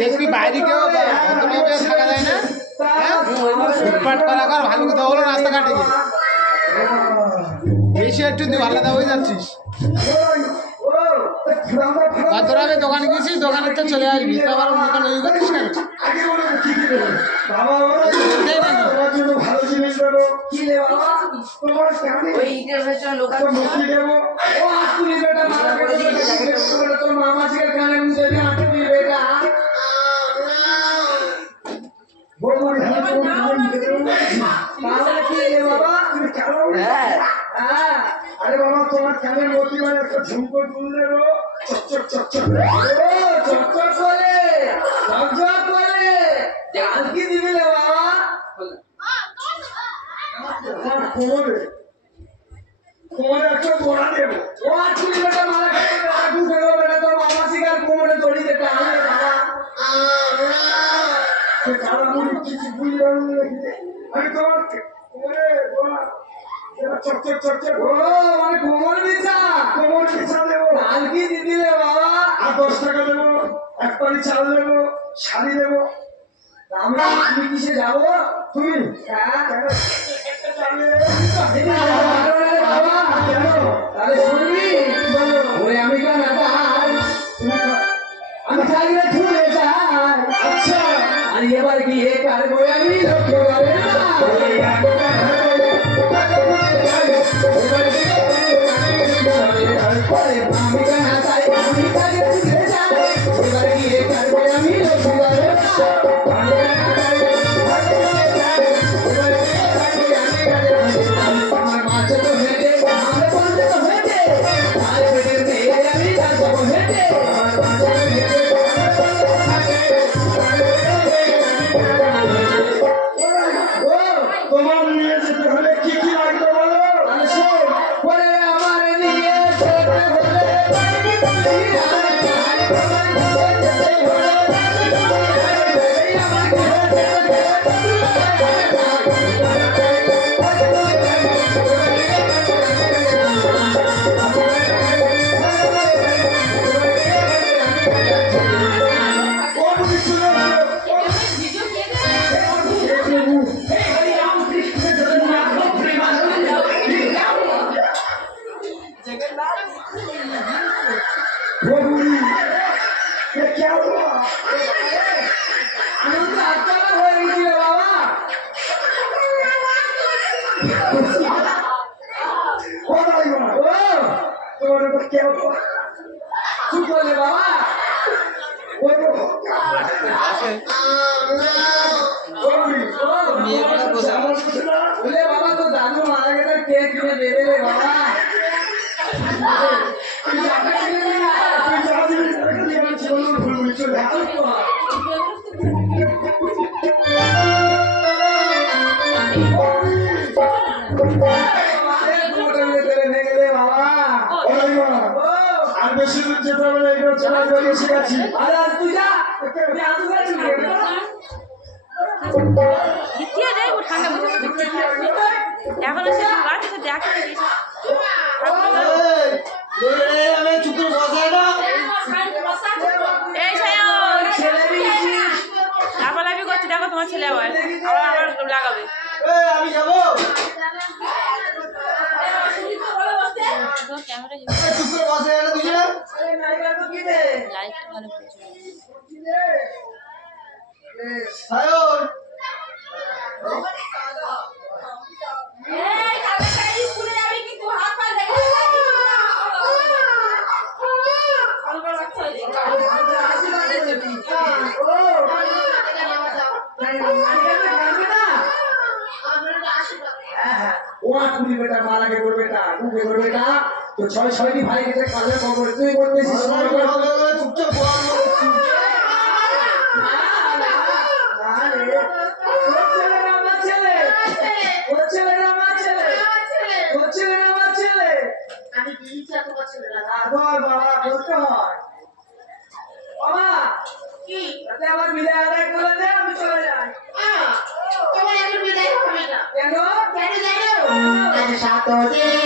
দেখবি বাইরে কেউ থাকা যায় না, ফুটপাট কলাকার ভালো কথা হলো রাস্তাঘাটে গিয়ে বেশি একটু আলাদা হয়ে যাচ্ছিস। তোরা আমি দোকানে গেছি, দোকানের তো চলে আসবি, তো আবার দোকান ওই করছিস কেন? अरे बाबा तुम्हार काने मोती वाले একটা ঝুমকো তুললে রো চকচক চকচক চকচক করে চকচক করে জান কি দিবি রে বাবা আমার কোমরে একটা গোড়া দেব ও আছুলি বেটা মারা খেতে আগু দেব বেটা তোর মামা শিকার কোমরে দড়ি দে টানে বাবা কে কালা মুড়ি কিছু বুঝলাম না আমি তোমার কোমরে গোড়া চকচক চকচক ও মানে কোমর বিছা দেবো আলকি দিদি রে বাবা আর 10 টাকা দেবো, এক পানি চাল দেবো, শাড়ি দেবো। আমরা তুমি কিসে যাবো? তুমি একটা চালে বাবা কেন তাহলে শুনবি ওরে আমি কেন আমি চালিয়ে ছুটে যাই। আচ্ছা আর এবার গিয়ে কারবো আমি লক্ষ্য করে না बाबा तो दादू मारा के केक में दे दे बाबा বেশি দূর যেতে হবে না, এগুলো চলা চলে এসে গেছি। আরে আর তুই যা আমি আদু গাছি দিয়ে দেয় ও ঠান্ডা বসে এখন এসে গাছ এসে দেখা আমি চুকুর বসাই না এই লাফালাফি করছি, দেখো তোমার ছেলে আবার লাগাবে। আমি যাবো ক্যামেরা চুকুর বসাই না তুই লাইট ভালো সায়ন बेटा मारा के बोल बेटा तू के बोल बेटा तो छय छयटी भाई के काले खबर তুই বলতেছিস চুপচাপ বল আমি দিচ্ছি এত বছর লাগা বাবা বলতে হয় বাবা কি তাতে আমার বিদায় আদায় করে দে আমি চলে যাই তোমার এখন বিদায় হবে না কেন জানো আজ 7 দিন